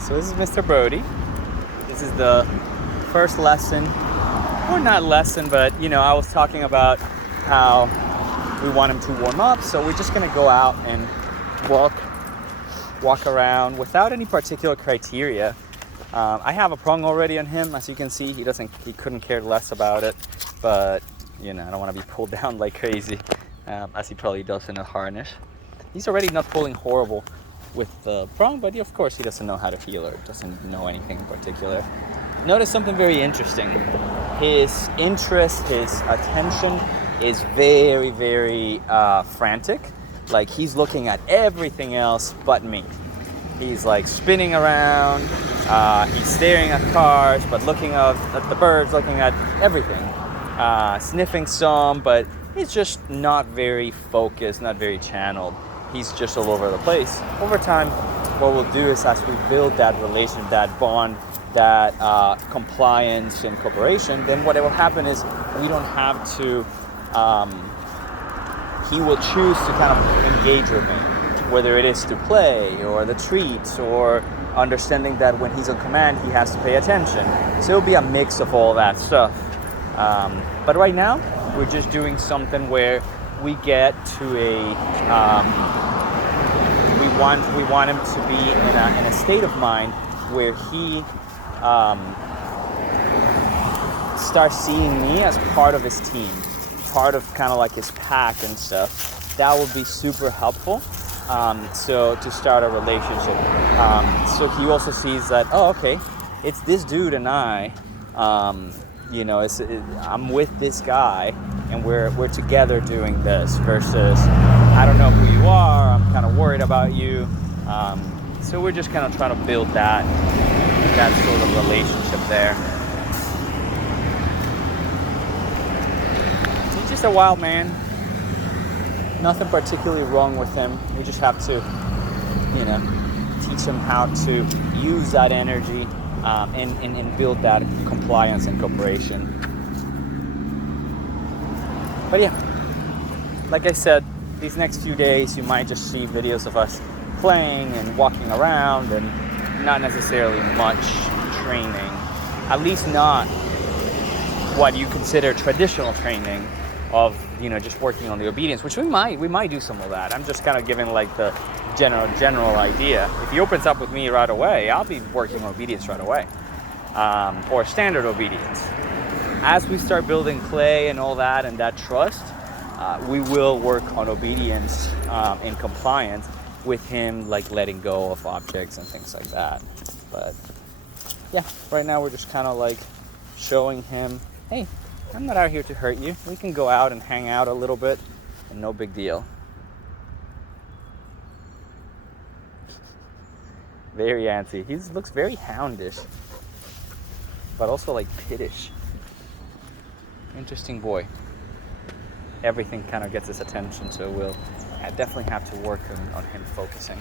So this is Mr. Brody. This is the first lesson, or not lesson, but I was talking about how we want him to warm up. So we're just gonna go out and walk around without any particular criteria. I have a prong already on him, as you can see. He couldn't care less about it, but I don't want to be pulled down like crazy, as he probably does in a harness. He's already not pulling horrible with the prong, but of course he doesn't know how to feel or doesn't know anything in particular. Notice something very interesting. His interest, his attention is very, very frantic. Like, he's looking at everything else but me. He's like spinning around, he's staring at cars, but looking at the birds, looking at everything. Sniffing some, but he's just not very focused, not very channeled. He's just all over the place. Over time, what we'll do is, as we build that relation, that bond, that compliance and cooperation, then what will happen is we don't have to, he will choose to kind of engage with me, whether it is to play or the treats or understanding that when he's on command, he has to pay attention. So it'll be a mix of all that stuff. But right now, we're just doing something where we get to we want him to be in a state of mind where he starts seeing me as part of his team, part of kind of like his pack and stuff. That would be super helpful. So to start a relationship. So he also sees that, oh, okay, it's this dude and I. I'm with this guy, and we're together doing this, versus I don't know who you are, I'm kind of worried about you. So we're just kind of trying to build that sort of relationship there. He's just a wild man. Nothing particularly wrong with him. We just have to, teach him how to use that energy and build that compliance and cooperation. But yeah, like I said, these next few days you might just see videos of us playing and walking around, and not necessarily much training. At least not what you consider traditional training of just working on the obedience, which we might do some of that. I'm just kind of giving like the general idea. If he opens up with me right away, I'll be working on obedience right away, or standard obedience. As we start building play and all that and that trust, we will work on obedience and compliance with him, like letting go of objects and things like that. But yeah, right now we're just kind of like showing him, hey, I'm not out here to hurt you. We can go out and hang out a little bit, and no big deal. Very antsy. He looks very houndish, but also like pittish. Interesting boy. Everything kind of gets his attention, so we'll definitely have to work on him focusing.